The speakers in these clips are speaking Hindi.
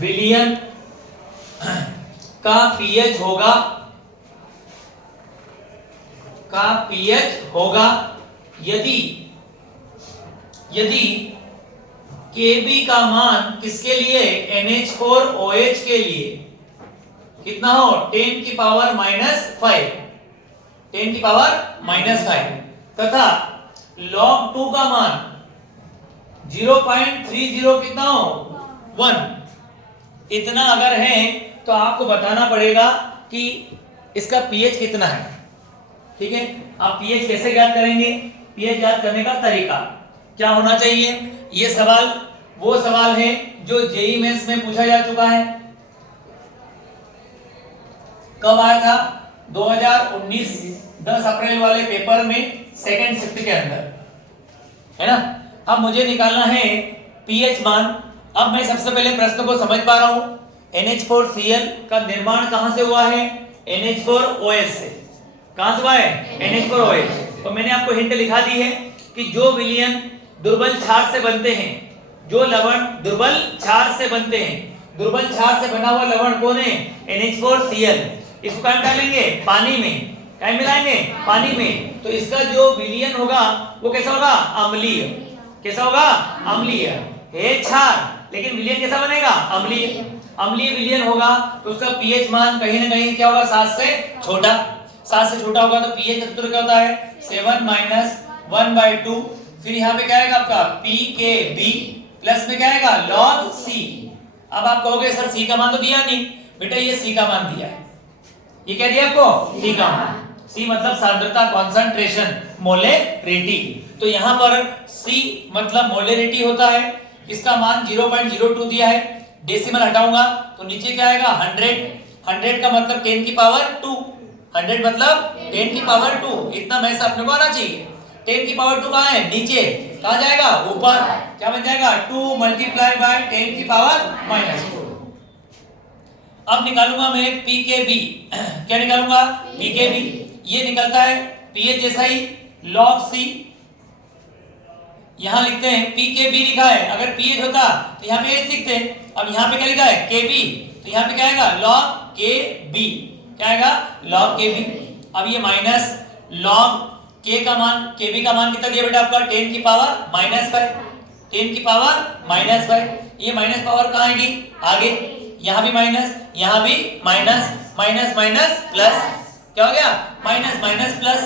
विलियन का पीएच होगा यदि Kb का मान किसके लिए, NH4OH के लिए कितना हो, 10 की पावर -5, 10 की पावर -5 तथा log 2 का मान 0.30 कितना हो, 1। इतना अगर है तो आपको बताना पड़ेगा कि इसका पीएच कितना है। ठीक है, आप पीएच कैसे ज्ञात करेंगे, पीएच ज्ञात करने का तरीका क्या होना चाहिए। ये सवाल वो सवाल है जो जेईई मेंस में पूछा जा चुका है। कब आया था, 2019 10 अप्रैल वाले पेपर में सेकंड शिफ्ट के अंदर, है ना। अब मुझे निकालना है पीएच मान। अब मैं सबसे पहले प्रश्न को समझ पा रहा हूं, NH4Cl का निर्माण कहां से हुआ है, NH4OH से। कहां से हुआ है, NH4OH। तो मैंने आपको हिंट लिखा दी है कि जो विलयन दुर्बल क्षार से बनते हैं, जो लवण दुर्बल क्षार से बनते हैं, दुर्बल क्षार से बना हुआ लवण कौन है, NH4Cl। इसको कहां डालेंगे, पानी में, कहां मिलाएंगे, पानी में। तो इसका जो विलयन होगा वो कैसा होगा, अम्लीय। कैसा होगा, अम्लीय है क्षार, लेकिन विलयन कैसा बनेगा, अम्लीय। अम्लीय विलयन होगा तो उसका पीएच मान कहीं ना कहीं क्या होगा, 7 से छोटा। 7 से छोटा होगा तो पीएच का सूत्र क्या होता है, 7 - 1/2। फिर यहाँ पे क्या आएगा आपका pKb प्लस में क्या आएगा, log C। अब आप कहोगे सर C का मान तो दिया नहीं, बेटा ये C का मान दिया है। ये क्या दिया आपको, C का मान। C मतलब सांद्रता, कॉन्सेंट्रेशन, मोलेरिटी। तो यहाँ पर C मतलब मोलेरिटी होता है, इसका मान 0.02 दिया है। डेसिमल हटाऊंगा तो नीचे क्या आएगा, 100। 100 का मतलब 10 की पावर 2, 100 मतलब 10 की पावर 2। इतना मैथ अपने को आना चाहिए। 10 की पावर 2 कहाँ है, नीचे, कहाँ जाएगा, ऊपर। क्या बन जाएगा, 2 × 10 की पावर -2। अब निकालूंगा मैं pKb। क्या निकालूंगा, pKb। ये निकलता है pH जैसा ही, log C। यहां लिखते हैं pKb लिखा है, अगर pH होता तो यहाँ पे H लिखते हैं। अब यहाँ पे क्या लिखा है, Kb, तो यहाँ पे क्या आएगा, log Kb। क्या आएगा, log Kb। अब ये माइनस log K का मान, Kb का मान कितना दिया बेटा आपका, 10 की पावर -5, 10 की पावर -5। ये माइनस पावर कहाँ आएगी, आगे, यहाँ भी माइनस, यहाँ भी माइनस, माइनस माइनस प्लस। क्या हो गया, माइनस माइनस प्लस,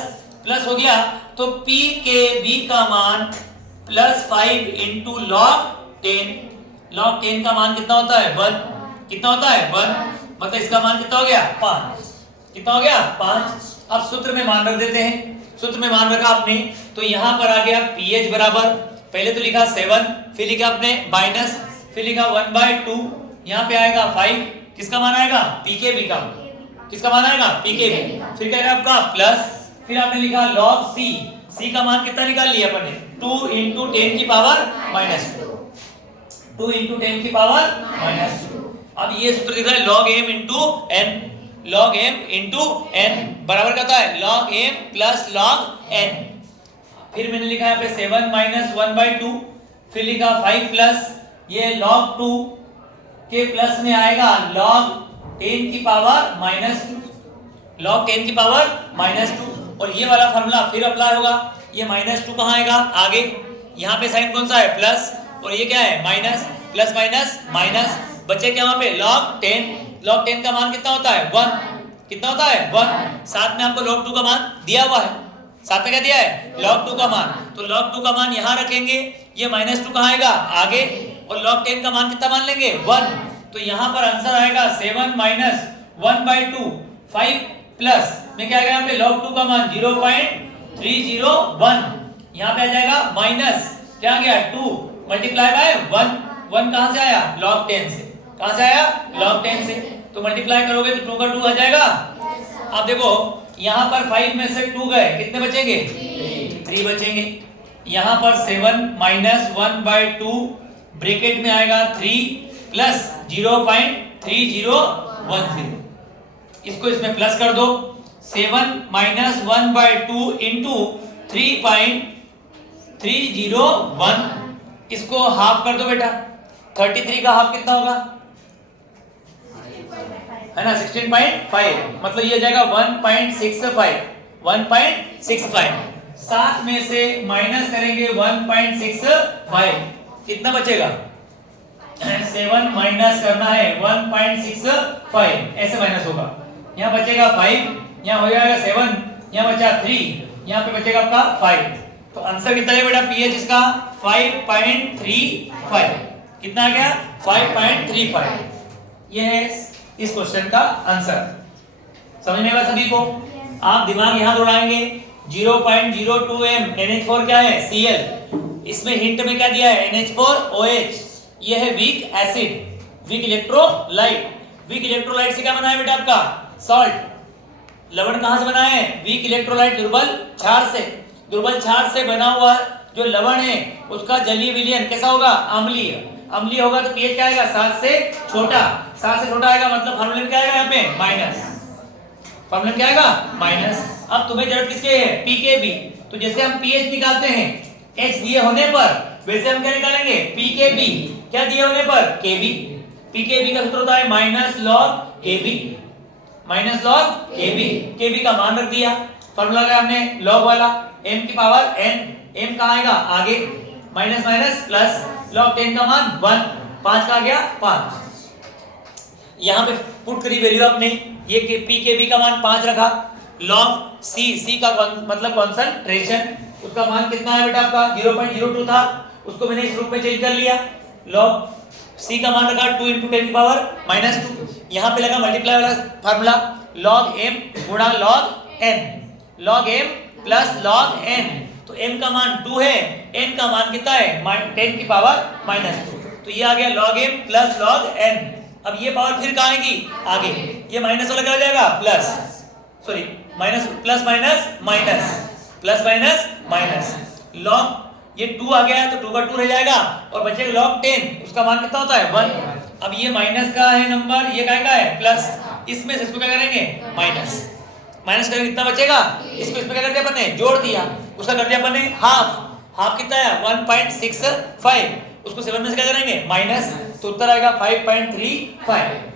प्लस हो गया। तो pKb का मान +5 × log 10। log 10 का मान कितना होता है, 1। कितना होता है, 1। मतलब इसका मान कितना हो गया, 5। कितना हो गया, 5। अब सूत्र में मान रख देते हैं। सूत्र में मान रखा आपने तो यहाँ पर आ गया pH बराबर, पहले तो लिखा 7, फिर लिखा आपने माइनस, फिर लिखा 1/2। यहाँ पे आएगा 5, किसका मान आएगा, pKb का। किसका मान आएगा, pKb। फिर क्या आएगा आपका प्लस, फिर आपने लिखा log C। C का मान कितना निकाल लिया अपने, 2 × 10 की पावर -2। 2 × 10 की पावर -2। अब ये सूत्र दिख रहा है log m × n। log m × n बराबर क्या होता है, log m + log n। फिर मैंने लिखा है पे 7 - 1/2, फिर लिखा 5 प्लस ये log 2 के प्लस में आएगा log 10 की पावर -2, log 10 की पावर -2। और ये वाला फार्मूला फिर अप्लाई होगा। ये -2 कहाँ आएगा, आगे, यहाँ पे साइन कौन सा है, प्लस, और ये क्या है, माइनस। प्लस माइनस माइनस, बचे क्या वहां पे, log 10। log 10 का मान कितना होता है, 1। कितना होता है, 1। साथ में आपको log 2 का मान दिया हुआ है, साथ में क्या दिया है, log 2 का मान। तो log 2 का मान यहाँ रखेंगे, ये -2 कहाँ आएगा, आगे, और log 10 का मान कितना मान लेंगे, 1। तो यहाँ पर आंसर आएगा 7 - 1/2, 5 प्लस में क्या आएगा, यहाँ पे log 2 का मान 0.301। यहाँ पे आ जाएगा माइनस, क्या आ गया, 2 × 1। 1 कहाँ से आया, log 10 से। कहाँ से आया, log 10 से। तो मल्टीप्लाई करोगे तो 2 का 2 आ जाएगा। अब देखो यहाँ पर 5 में से 2 गए, कितने बचेंगे, 3 बचेंगे। यहाँ पर 7 - 1/2 ब्रैकेट में आएगा 3 प्लस 0.3010। इसको इसमें प्लस कर दो, 7 - 1/2 × 3.301। इसको हाफ कर दो बेटा, 33 का हाफ कितना होगा, है ना 16.5, मतलब ये हो जाएगा 1.65, 1.65। 7 में से माइनस करेंगे 1.65, कितना बचेगा 7 माइनस करना है 1.65, ऐसे माइनस होगा। यहाँ बचेगा 5, यहाँ हो जाएगा 7, यहाँ बचा 3, यहाँ पे बचेगा आपका 5। तो आंसर कितना है बेटा पीएच इसका 5.35, कितना आ गया 5.35। ये है इस क्वेश्चन का आंसर। समझ में आया सभी को? आप दिमाग यहां दौड़ाएंगे 0.02 m NH4 क्या है Cl, इसमें हिंट में क्या दिया है NH4OH, ये है weak acid, weak electrolyte. Weak electrolyte से क्या बना है बेटा आपका सॉल्ट। लवण कहां से बना है वीक इलेक्ट्रोलाइट, दुर्बल क्षार से। दुर्बल क्षार से बना हुआ जो लवण है उसका जलीय विलयन कैसा होगा अम्लीय। अम्लीय होगा तो पीएच क्या आएगा 7 से छोटा, 7 से छोटा आएगा मतलब फार्मूले में क्या आएगा यहाँ पे माइनस, फार्मूले में क्या आएगा माइनस। अब तुम्हें जरूरत किसके है पीकेबी, तो जैसे हम पीएच निकालते हैं एच दिए होने पर, वैसे हम क्या निकालेंगे पीकेबी क्या दिए होने पर केबी। पीकेबी का सूत्र होता है माइनस लॉग केबी, माइनस लॉग केबी। केबी का मान रख दिया, फार्मूला लगाया हमने लॉग वाला m की पावर n, m कहाँ आएगा आगे, माइनस माइनस प्लस, लॉग 10 का मान 1, 5 का आ गया 5। यहाँ पे पुट करी वैल्यू आपने, ये पीकेबी का मान 5 रखा, लॉग सी का मतलब कॉन्सेंट्रेशन, उसका मान कितना है बेटा आपका 0.02 था, उसको मैंने इस रूप में चेंज कर लिया। लॉग सी का मान रखा 2 × 10 की पावर -2, यहाँ पे लगा मल्टीप्लाई वाला फार्मूला लॉग m गुणा log n, log m plus log n, तो m का मान 2 है, n का मान कितना है 10 की पावर -2, तो ये आ गया log m plus log n। अब ये पावर फिर कहाँ आएगी आगे, ये माइनस वाला क्या हो जाएगा plus, sorry minus plus minus minus, plus minus minus, log ये 2 आ गया तो 2 का 2 रह जाएगा और बचेगा log 10, उसका मान कितना होता है 1। अब ये माइनस का है नंबर, ये क्या है प्लस, इसमें से इसको क्या करेंगे माइनस, माइनस करेंगे कितना बचेगा, इसको इसमें क्या कर दिया अपन ने जोड़ दिया, उसका कर दिया अपन ने हाफ, हाफ कितना है 1.65, उसको 7 में से क्या करेंगे माइनस, तो उत्तर आएगा 5.35।